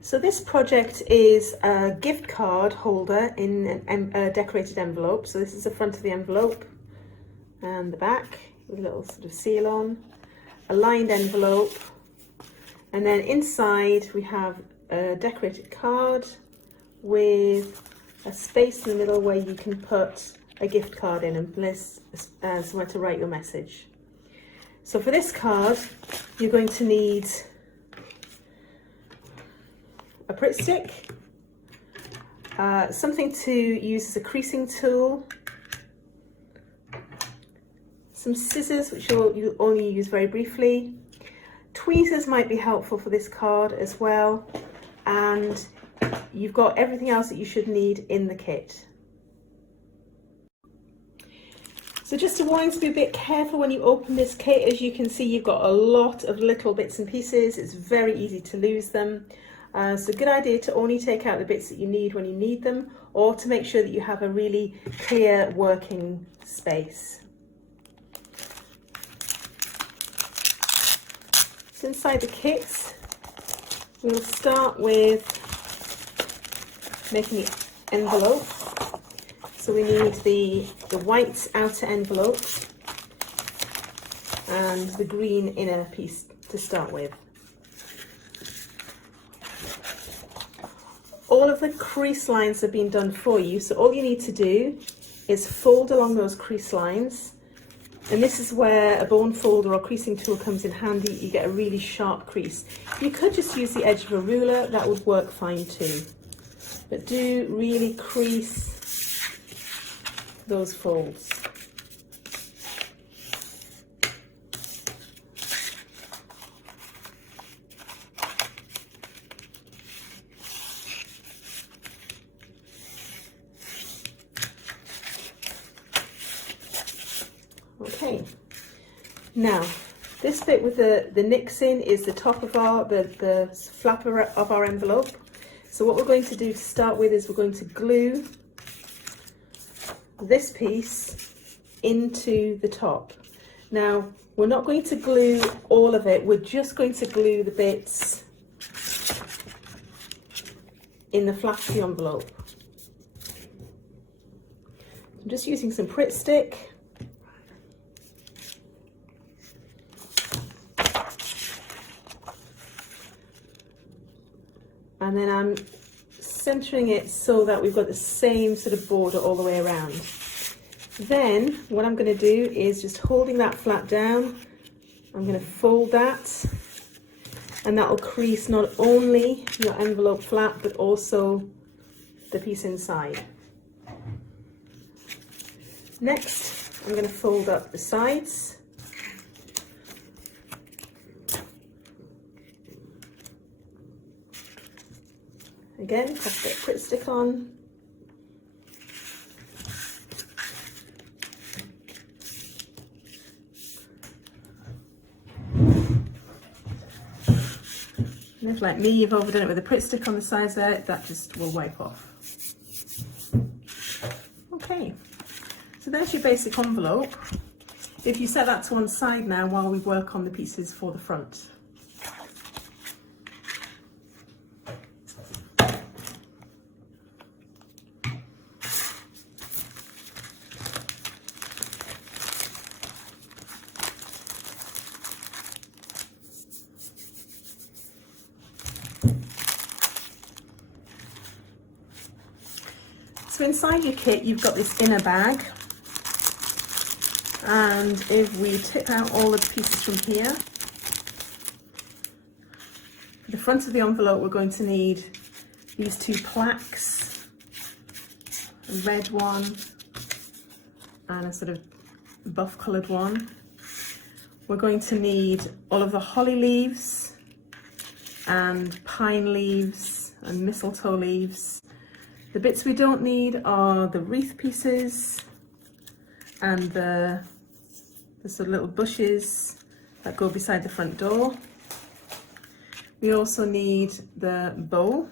So this project is a gift card holder in a decorated envelope. So this is the front of the envelope and the back with a little sort of seal on, a lined envelope, and then inside we have a decorated card with a space in the middle where you can put a gift card in and place somewhere to write your message. So for this card, you're going to need a Pritt stick, something to use as a creasing tool, some scissors which you'll only use very briefly. Tweezers might be helpful for this card as well, and you've got everything else that you should need in the kit. So just a warning to be a bit careful when you open this kit. As you can see, you've got a lot of little bits and pieces. It's very easy to lose them. So a good idea to only take out the bits that you need when you need them, or to make sure that you have a really clear working space. So inside the kit, we'll start with making the envelope. So we need the white outer envelope and the green inner piece to start with. All of the crease lines have been done for you, so all you need to do is fold along those crease lines, and this is where a bone folder or creasing tool comes in handy. You get a really sharp crease. You could just use the edge of a ruler, that would work fine too, but do really crease those folds. Okay, now this bit with the nicks in is the top of the flapper of our envelope. So what we're going to do to start with is we're going to glue this piece into the top. Now we're not going to glue all of it, we're just going to glue the bits in the flap of the envelope. I'm just using some Pritt stick. And then I'm centering it so that we've got the same sort of border all the way around. Then what I'm going to do is, just holding that flap down, I'm going to fold that, and that will crease not only your envelope flap but also the piece inside. Next, I'm going to fold up the sides. Again, pop a bit of Pritt stick on. And if, like me, you've overdone it with a Pritt stick on the sides there, that just will wipe off. Okay, so there's your basic envelope. If you set that to one side now while we work on the pieces for the front. So inside your kit, you've got this inner bag, and if we tip out all the pieces from here, for the front of the envelope we're going to need these two plaques, a red one and a sort of buff coloured one. We're going to need all of the holly leaves and pine leaves and mistletoe leaves. The bits we don't need are the wreath pieces and the sort of little bushes that go beside the front door. We also need the bow.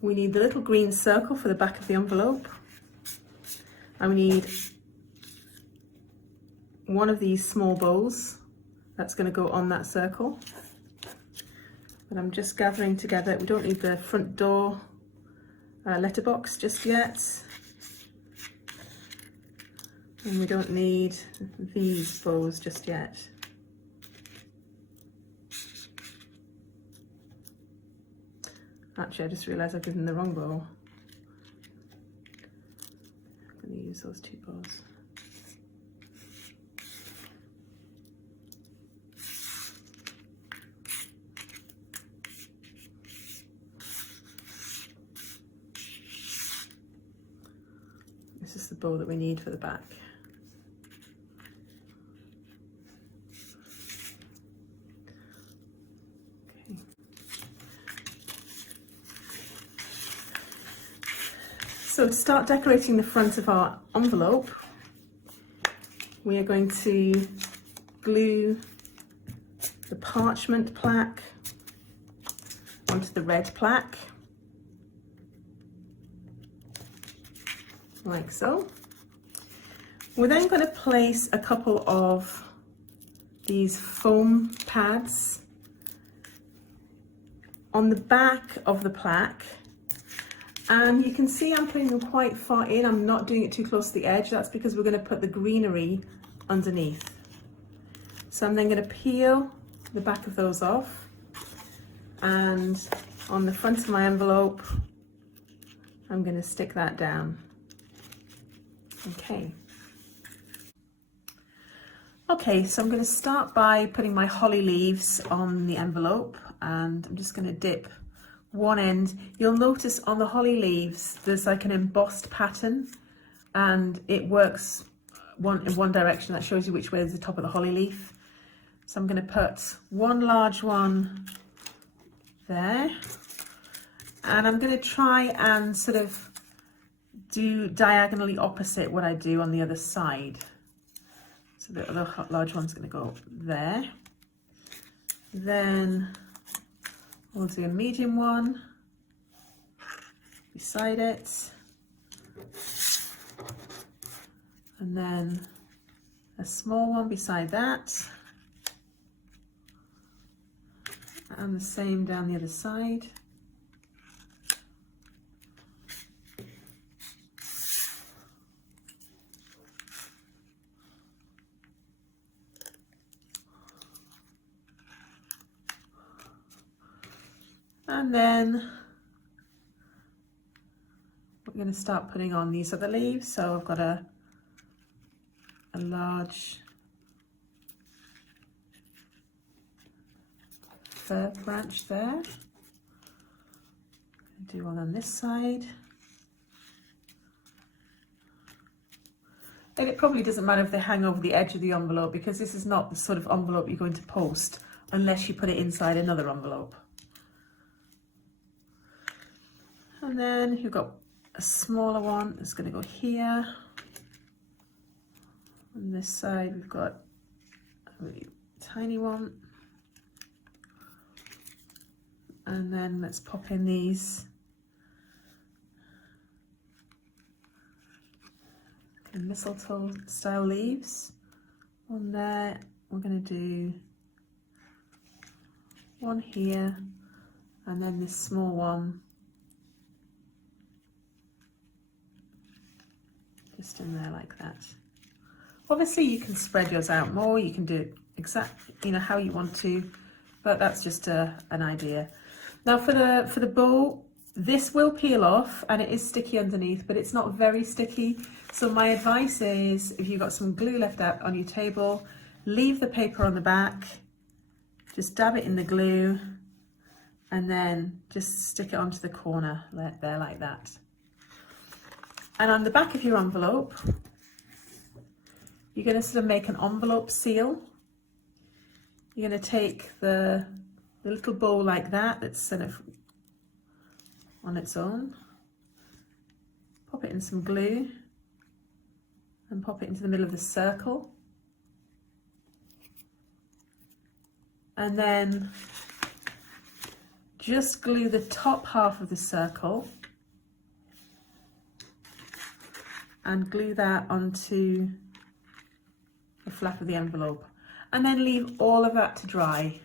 We need the little green circle for the back of the envelope. And we need one of these small bows that's going to go on that circle. but I'm just gathering together. We don't need the front door letterbox just yet. And we don't need these bows just yet. Actually, I just realised I've given the wrong bow. I'm going to use those two bows. This is the bow that we need for the back. Okay. So to start decorating the front of our envelope, we are going to glue the parchment plaque onto the red plaque, like so. We're then going to place a couple of these foam pads on the back of the plaque, and you can see I'm putting them quite far in. I'm not doing it too close to the edge. That's because we're going to put the greenery underneath. So I'm then going to peel the back of those off, and on the front of my envelope I'm going to stick that down. Okay, so I'm going to start by putting my holly leaves on the envelope, and I'm just going to dip one end. You'll notice on the holly leaves there's like an embossed pattern, and it works in one direction. That shows you which way is the top of the holly leaf. So I'm going to put one large one there, and I'm going to try and sort of do diagonally opposite what I do on the other side. So the other large one's going to go there. Then we'll do a medium one beside it, and then a small one beside that, and the same down the other side. And then we're going to start putting on these other leaves. So I've got a large fir branch there. Do one on this side. And it probably doesn't matter if they hang over the edge of the envelope, because this is not the sort of envelope you're going to post unless you put it inside another envelope. And then you've got a smaller one that's going to go here. On this side we've got a really tiny one. And then let's pop in these mistletoe style leaves on there. We're going to do one here, and then this small one just in there like that. Obviously you can spread yours out more, you can do it exactly, how you want to, but that's just an idea. Now for the bow, this will peel off and it is sticky underneath, but it's not very sticky. So my advice is, if you've got some glue left out on your table, leave the paper on the back, just dab it in the glue, and then just stick it onto the corner there like that. And on the back of your envelope, you're going to sort of make an envelope seal. You're going to take the little bow like that, that's sort of on its own, pop it in some glue, and pop it into the middle of the circle. And then just glue the top half of the circle and glue that onto the flap of the envelope, and then leave all of that to dry.